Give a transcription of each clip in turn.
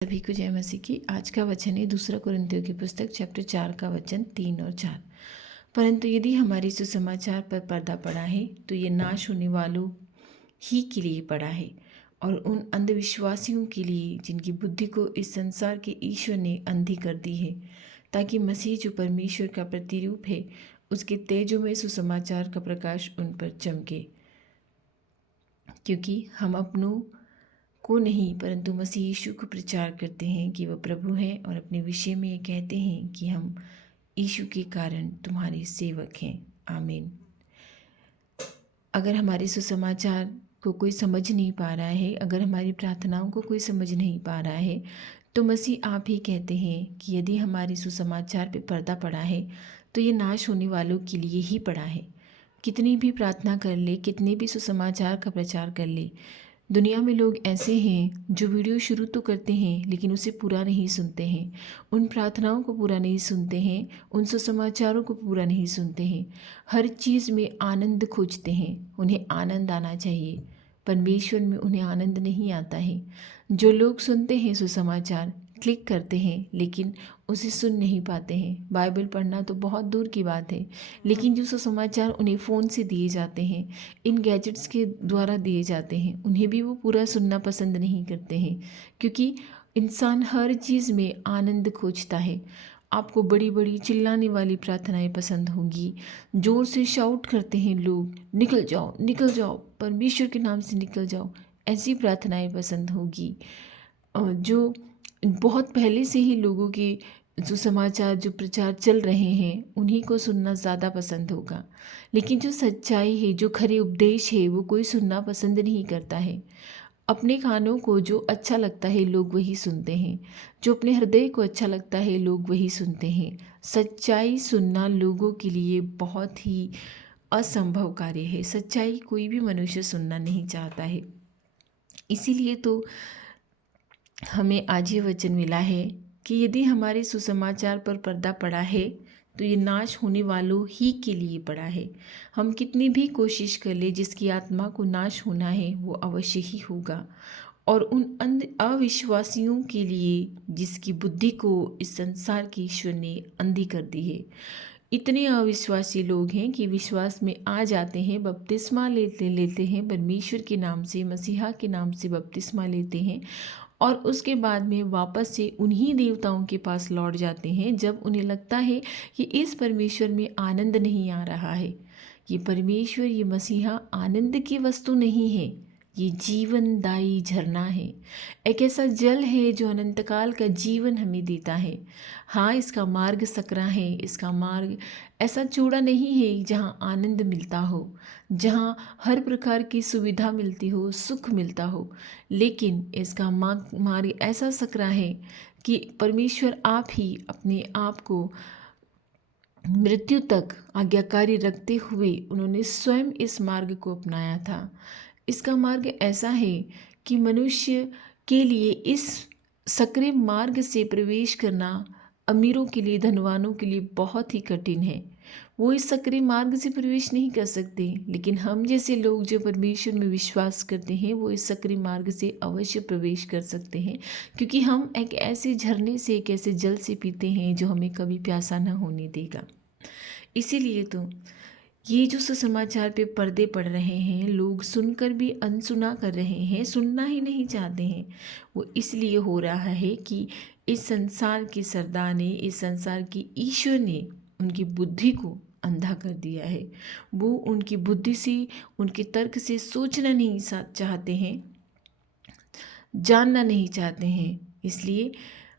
सभी को जय मसीह की। आज का वचन है 2 कुरिन्थियों की पुस्तक चैप्टर 4 का वचन 3 और 4। परंतु यदि हमारी सुसमाचार पर पर्दा पड़ा है तो ये नाश होने वालों ही के लिए पड़ा है और उन अंधविश्वासियों के लिए जिनकी बुद्धि को इस संसार के ईश्वर ने अंधी कर दी है, ताकि मसीह जो परमेश्वर का प्रतिरूप है उसके तेजोमय सुसमाचार का प्रकाश उन पर चमके। क्योंकि हम अपनों को नहीं परंतु मसीह यीशु को प्रचार करते हैं कि वह प्रभु है, और अपने विषय में ये कहते हैं कि हम यीशु के कारण तुम्हारे सेवक हैं। आमीन। अगर हमारे सुसमाचार को कोई समझ नहीं पा रहा है, अगर हमारी प्रार्थनाओं को कोई समझ नहीं पा रहा है, तो मसीह आप ही कहते हैं कि यदि हमारे सुसमाचार पे पर्दा पड़ा है तो ये नाश होने वालों के लिए ही पड़ा है। कितनी भी प्रार्थना कर ले, कितने भी सुसमाचार का प्रचार कर ले, दुनिया में लोग ऐसे हैं जो वीडियो शुरू तो करते हैं लेकिन उसे पूरा नहीं सुनते हैं, उन प्रार्थनाओं को पूरा नहीं सुनते हैं, उन सुसमाचारों को पूरा नहीं सुनते हैं। हर चीज़ में आनंद खोजते हैं, उन्हें आनंद आना चाहिए। परमेश्वर में उन्हें आनंद नहीं आता है। जो लोग सुनते हैं सुसमाचार, क्लिक करते हैं लेकिन उसे सुन नहीं पाते हैं। बाइबल पढ़ना तो बहुत दूर की बात है, लेकिन जो सुसमाचार उन्हें फ़ोन से दिए जाते हैं, इन गैजेट्स के द्वारा दिए जाते हैं, उन्हें भी वो पूरा सुनना पसंद नहीं करते हैं। क्योंकि इंसान हर चीज़ में आनंद खोजता है। आपको बड़ी बड़ी चिल्लाने वाली प्रार्थनाएं पसंद होंगी, ज़ोर से शाउट करते हैं लोग, निकल जाओ निकल जाओ, परमेश्वर के नाम से निकल जाओ, ऐसी प्रार्थनाएं पसंद होगी। जो बहुत पहले से ही लोगों के जो समाचार जो प्रचार चल रहे हैं उन्हीं को सुनना ज़्यादा पसंद होगा। लेकिन जो सच्चाई है, जो खरे उपदेश है, वो कोई सुनना पसंद नहीं करता है। अपने कानों को जो अच्छा लगता है लोग वही सुनते हैं, जो अपने हृदय को अच्छा लगता है लोग वही सुनते हैं। सच्चाई सुनना लोगों के लिए बहुत ही असंभव कार्य है। सच्चाई कोई भी मनुष्य सुनना नहीं चाहता है। इसीलिए तो हमें आज ये वचन मिला है कि यदि हमारे सुसमाचार पर पर्दा पड़ा है तो ये नाश होने वालों ही के लिए पड़ा है। हम कितनी भी कोशिश कर ले, जिसकी आत्मा को नाश होना है वो अवश्य ही होगा। और उन अविश्वासियों के लिए जिसकी बुद्धि को इस संसार के ईश्वर ने अंधी कर दी है। इतने अविश्वासी लोग हैं कि विश्वास में आ जाते हैं, बपतिस्मा लेते हैं, परमेश्वर के नाम से, मसीहा के नाम से बपतिस्मा लेते हैं, और उसके बाद में वापस से उन्हीं देवताओं के पास लौट जाते हैं जब उन्हें लगता है कि इस परमेश्वर में आनंद नहीं आ रहा है। ये परमेश्वर, ये मसीहा आनंद की वस्तु नहीं है, ये जीवनदायी झरना है। एक ऐसा जल है जो अनंतकाल का जीवन हमें देता है। हाँ, इसका मार्ग सकरा है, इसका मार्ग ऐसा चौड़ा नहीं है जहाँ आनंद मिलता हो, जहाँ हर प्रकार की सुविधा मिलती हो, सुख मिलता हो, लेकिन इसका मार्ग ऐसा सकरा है कि परमेश्वर आप ही अपने आप को मृत्यु तक आज्ञाकारी रखते हुए उन्होंने स्वयं इस मार्ग को अपनाया था। इसका मार्ग ऐसा है कि मनुष्य के लिए इस सक्रिय मार्ग से प्रवेश करना अमीरों के लिए, धनवानों के लिए बहुत ही कठिन है। वो इस सक्रिय मार्ग से प्रवेश नहीं कर सकते, लेकिन हम जैसे लोग जो परमेश्वर में विश्वास करते हैं वो इस सक्रिय मार्ग से अवश्य प्रवेश कर सकते हैं। क्योंकि हम एक ऐसे झरने से, एक ऐसे जल से पीते हैं जो हमें कभी प्यासा न होने देगा। इसीलिए तो ये जो सुसमाचार पे पर्दे पड़ रहे हैं, लोग सुनकर भी अनसुना कर रहे हैं, सुनना ही नहीं चाहते हैं। वो इसलिए हो रहा है कि इस संसार के सरदार ने, इस संसार के ईश्वर ने उनकी बुद्धि को अंधा कर दिया है। वो उनकी बुद्धि से, उनके तर्क से सोचना नहीं चाहते हैं, जानना नहीं चाहते हैं। इसलिए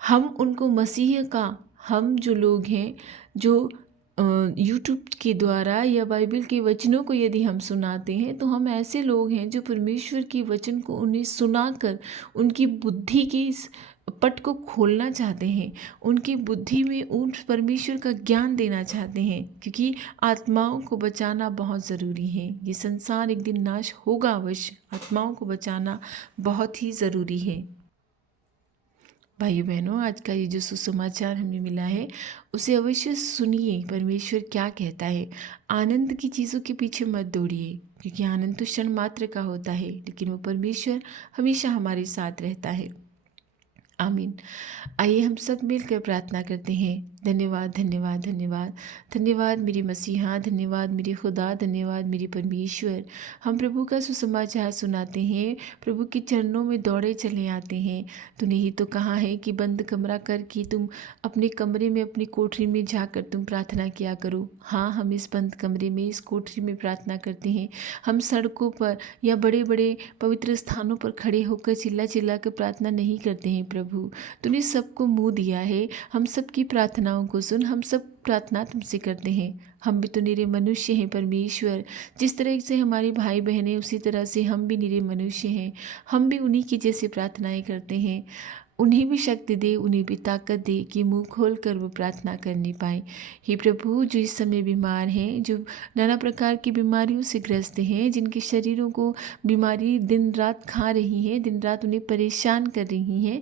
हम उनको मसीह का, हम जो लोग हैं जो यूट्यूब के द्वारा या बाइबल के वचनों को यदि हम सुनाते हैं, तो हम ऐसे लोग हैं जो परमेश्वर के वचन को उन्हें सुनाकर उनकी बुद्धि के इस पट को खोलना चाहते हैं, उनकी बुद्धि में उन परमेश्वर का ज्ञान देना चाहते हैं। क्योंकि आत्माओं को बचाना बहुत ज़रूरी है। ये संसार एक दिन नाश होगा अवश्य, आत्माओं को बचाना बहुत ही ज़रूरी है। भाइयों बहनों, आज का ये जो सुसमाचार हमें मिला है उसे अवश्य सुनिए। परमेश्वर क्या कहता है। आनंद की चीज़ों के पीछे मत दौड़िए, क्योंकि आनंद तो क्षण मात्र का होता है, लेकिन वो परमेश्वर हमेशा हमारे साथ रहता है। आमीन। आइए हम सब मिलकर प्रार्थना करते हैं। धन्यवाद, धन्यवाद, धन्यवाद। धन्यवाद मेरे मसीहा, धन्यवाद मेरे खुदा, धन्यवाद मेरे परमेश्वर। हम प्रभु का सुसमाचार सुनाते हैं, प्रभु के चरणों में दौड़े चले आते हैं। तूने ही तो कहा है कि बंद कमरा करके तुम अपने कमरे में, अपनी कोठरी में जाकर तुम प्रार्थना किया करो। हाँ, हम इस बंद कमरे में, इस कोठरी में प्रार्थना करते हैं। हम सड़कों पर या बड़े बड़े पवित्र स्थानों पर खड़े होकर चिल्ला चिल्ला कर प्रार्थना नहीं करते हैं प्रभु। तूने सबको मुँह दिया है, हम सबकी प्रार्थनाओं को सुन। हम सब प्रार्थना तुमसे करते हैं। हम भी तो निरे मनुष्य हैं परमेश्वर। जिस तरह से हमारे भाई बहन हैं, उसी तरह से हम भी निरे मनुष्य हैं। हम भी उन्हीं की जैसे प्रार्थनाएं करते हैं। उन्हें भी शक्ति दे, उन्हें भी ताकत दे कि मुंह खोल कर वो प्रार्थना करने पाए। हे प्रभु, जो इस समय बीमार हैं, जो नाना प्रकार की बीमारियों से ग्रस्त हैं, जिनके शरीरों को बीमारी दिन रात खा रही है, दिन रात उन्हें परेशान कर रही हैं।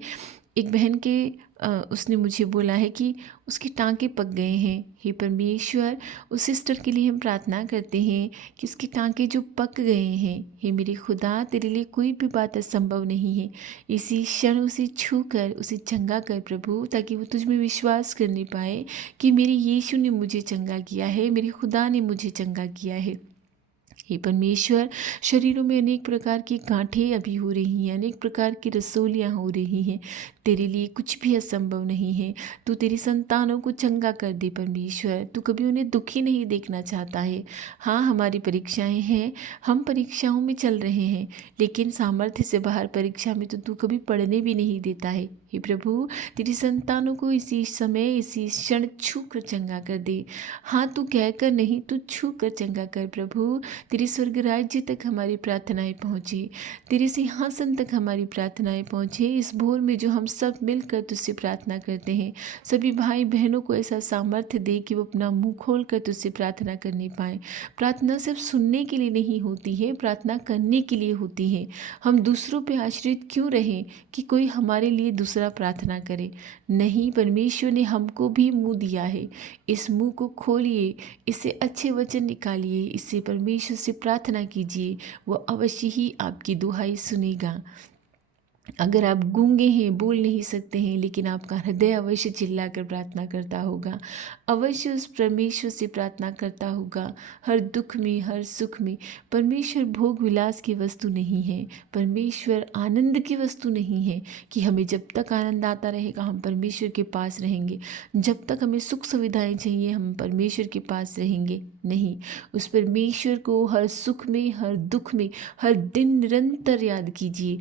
एक बहन के उसने मुझे बोला है कि उसके टाँके पक गए हैं। हे परमेश्वर, उस सिस्टर के लिए हम प्रार्थना करते हैं कि उसके टाँके जो पक गए हैं, हे मेरे खुदा, तेरे लिए कोई भी बात असंभव नहीं है। इसी क्षण उसे छू कर उसे चंगा कर प्रभु, ताकि वो तुझ में विश्वास करने पाए कि मेरे यीशु ने मुझे चंगा किया है, मेरे खुदा ने मुझे चंगा किया है। हे परमेश्वर, शरीरों में अनेक प्रकार की गांठें अभी हो रही हैं, अनेक प्रकार की रसोलियाँ हो रही हैं। तेरे लिए कुछ भी असंभव नहीं है। तू तेरी संतानों को चंगा कर दे परमेश्वर। तू कभी उन्हें दुखी नहीं देखना चाहता है। हाँ, हमारी परीक्षाएं हैं, हम परीक्षाओं में चल रहे हैं, लेकिन सामर्थ्य से बाहर परीक्षा में तो तू कभी पढ़ने भी नहीं देता है। हे प्रभु, तेरी संतानों को इसी समय, इसी क्षण छू कर चंगा कर दे। हाँ, तू कहकर नहीं, तू छू कर चंगा कर प्रभु। तेरे स्वर्ग राज्य तक हमारी प्रार्थनाएं पहुँचे, तेरे सिंहासन तक हमारी प्रार्थनाएं पहुँचे। इस भोर में जो हम सब मिलकर तुझसे प्रार्थना करते हैं, सभी भाई बहनों को ऐसा सामर्थ्य दे कि वो अपना मुंह खोल कर तुझसे प्रार्थना करने पाए। प्रार्थना सिर्फ सुनने के लिए नहीं होती है, प्रार्थना करने के लिए होती है। हम दूसरों पे आश्रित क्यों रहें कि कोई हमारे लिए दूसरा प्रार्थना करे। नहीं, परमेश्वर ने हमको भी मुंह दिया है। इस मुंह को खोलिए, इससे अच्छे वचन निकालिए, इससे परमेश्वर से प्रार्थना कीजिए। वो अवश्य ही आपकी दुहाई सुनेगा। अगर आप गूंगे हैं, बोल नहीं सकते हैं, लेकिन आपका हृदय अवश्य चिल्लाकर प्रार्थना करता होगा, अवश्य उस परमेश्वर से प्रार्थना करता होगा। हर दुख में, हर सुख में परमेश्वर भोग विलास की वस्तु नहीं है, परमेश्वर आनंद की वस्तु नहीं है कि हमें जब तक आनंद आता रहेगा हम परमेश्वर के पास रहेंगे, जब तक हमें सुख सुविधाएं चाहिए हम परमेश्वर के पास रहेंगे। नहीं, उस परमेश्वर को हर सुख में, हर दुख में, हर दिन निरंतर याद कीजिए।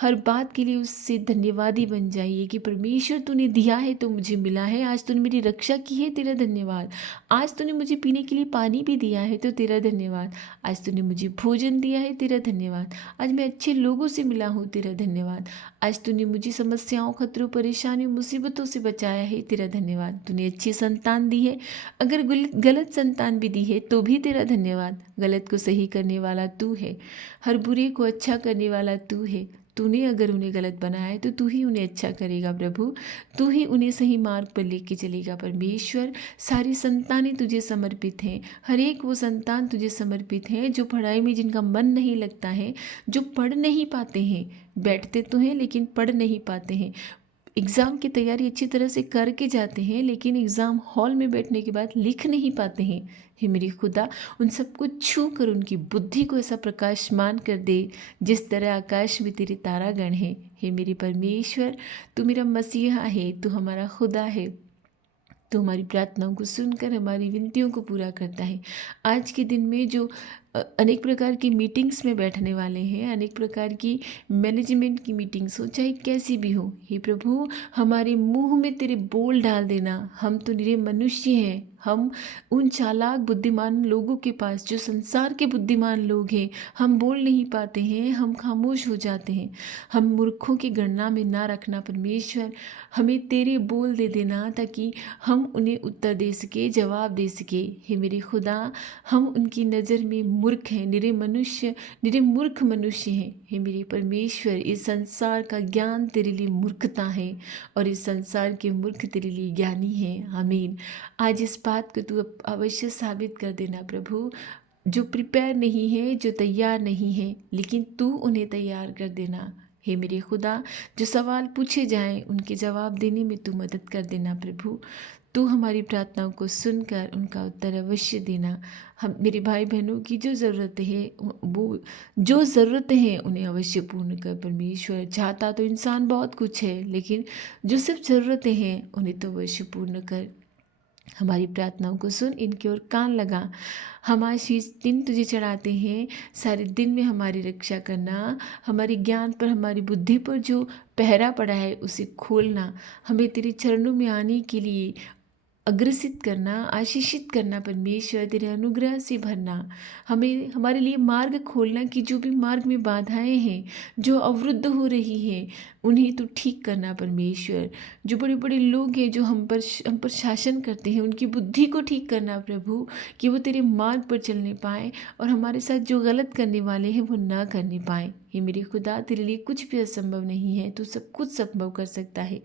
हर बात के लिए उससे धन्यवादी बन जाइए कि परमेश्वर तूने दिया है तो मुझे मिला है। आज तूने मेरी रक्षा की है, तेरा धन्यवाद। आज तूने मुझे पीने के लिए पानी भी दिया है तो तेरा धन्यवाद। आज तूने मुझे भोजन दिया है, तेरा धन्यवाद। आज मैं अच्छे लोगों से मिला हूँ, तेरा धन्यवाद। आज तूने मुझे समस्याओं, खतरों, परेशानियों, मुसीबतों से बचाया है, तेरा धन्यवाद। तूने अच्छी संतान दी है, अगर गलत संतान भी दी है तो भी तेरा धन्यवाद। गलत को सही करने वाला तू है, हर बुरे को अच्छा करने वाला तू है। तूने अगर उन्हें गलत बनाया है तो तू ही उन्हें अच्छा करेगा प्रभु, तू ही उन्हें सही मार्ग पर लेके चलेगा परमेश्वर। सारी संतानें तुझे समर्पित हैं, हर एक वो संतान तुझे समर्पित हैं जो पढ़ाई में जिनका मन नहीं लगता है, जो पढ़ नहीं पाते हैं, बैठते तो हैं लेकिन पढ़ नहीं पाते हैं, एग्ज़ाम की तैयारी अच्छी तरह से करके जाते हैं लेकिन एग्ज़ाम हॉल में बैठने के बाद लिख नहीं पाते हैं। हे मेरी खुदा, उन सबको छू कर उनकी बुद्धि को ऐसा प्रकाशमान कर दे जिस तरह आकाश में तेरे तारागण हैं। हे मेरे परमेश्वर, तू मेरा मसीहा है, तू हमारा खुदा है, तो हमारी प्रार्थनाओं को सुनकर हमारी विनतियों को पूरा करता है। आज के दिन में जो अनेक प्रकार की मीटिंग्स में बैठने वाले हैं, अनेक प्रकार की मैनेजमेंट की मीटिंग्स हो, चाहे कैसी भी हो, हे प्रभु हमारे मुंह में तेरे बोल डाल देना। हम तो निरे मनुष्य हैं, हम उन चालाक बुद्धिमान लोगों के पास, जो संसार के बुद्धिमान लोग हैं, हम बोल नहीं पाते हैं, हम खामोश हो जाते हैं। हम मूर्खों की गणना में ना रखना परमेश्वर, हमें तेरे बोल दे देना ताकि हम उन्हें उत्तर दे सके, जवाब दे सके। हे मेरे खुदा, हम उनकी नज़र में मूर्ख हैं, निरे मनुष्य, निरे मूर्ख मनुष्य हैं। हे मेरे परमेश्वर, इस संसार का ज्ञान तेरे लिए मूर्खता है और इस संसार के मूर्ख तेरे लिए ज्ञानी हैं। आमीन। आज इस बात को तू अवश्य साबित कर देना प्रभु, जो प्रिपेयर नहीं है, जो तैयार नहीं है, लेकिन तू उन्हें तैयार कर देना। हे मेरे खुदा, जो सवाल पूछे जाएं उनके जवाब देने में तू मदद कर देना प्रभु। तू हमारी प्रार्थनाओं को सुनकर उनका उत्तर अवश्य देना। हम मेरे भाई बहनों की जो ज़रूरत है वो जो ज़रूरत है उन्हें अवश्य पूर्ण कर परमेश्वर। चाहता तो इंसान बहुत कुछ है, लेकिन जो सब ज़रूरतें हैं उन्हें तो अवश्य पूर्ण कर। हमारी प्रार्थनाओं को सुन, इनकी ओर कान लगा। हम आज इस दिन तुझे चढ़ाते हैं। सारे दिन में हमारी रक्षा करना, हमारे ज्ञान पर, हमारी बुद्धि पर जो पहरा पड़ा है उसे खोलना, हमें तेरे चरणों में आने के लिए अग्रसित करना, आशीषित करना परमेश्वर, तेरे अनुग्रह से भरना, हमें हमारे लिए मार्ग खोलना कि जो भी मार्ग में बाधाएं हैं, जो अवरुद्ध हो रही हैं, उन्हें तो ठीक करना परमेश्वर। जो बड़े बड़े लोग हैं जो हम पर शासन करते हैं, उनकी बुद्धि को ठीक करना प्रभु, कि वो तेरे मार्ग पर चलने पाएँ और हमारे साथ जो गलत करने वाले हैं वो ना करने पाएँ। हे मेरे खुदा, तेरे लिए कुछ भी असंभव नहीं है, तू सब कुछ संभव कर सकता है।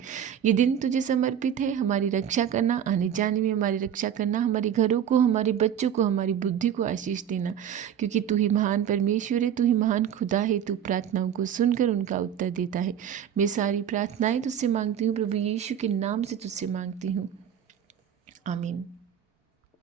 ये दिन तुझे समर्पित है। हमारी रक्षा करना, आने जाने में हमारी रक्षा करना, हमारे घरों को, हमारे बच्चों को, हमारी बुद्धि को आशीष देना, क्योंकि तू ही महान परमेश्वर है, तू ही महान खुदा है। तू प्रार्थनाओं को सुनकर उनका उत्तर देता है। मैं सारी प्रार्थनाएं तुझसे मांगती हूँ प्रभु यीशु के नाम से तुझसे मांगती हूँ, आमीन।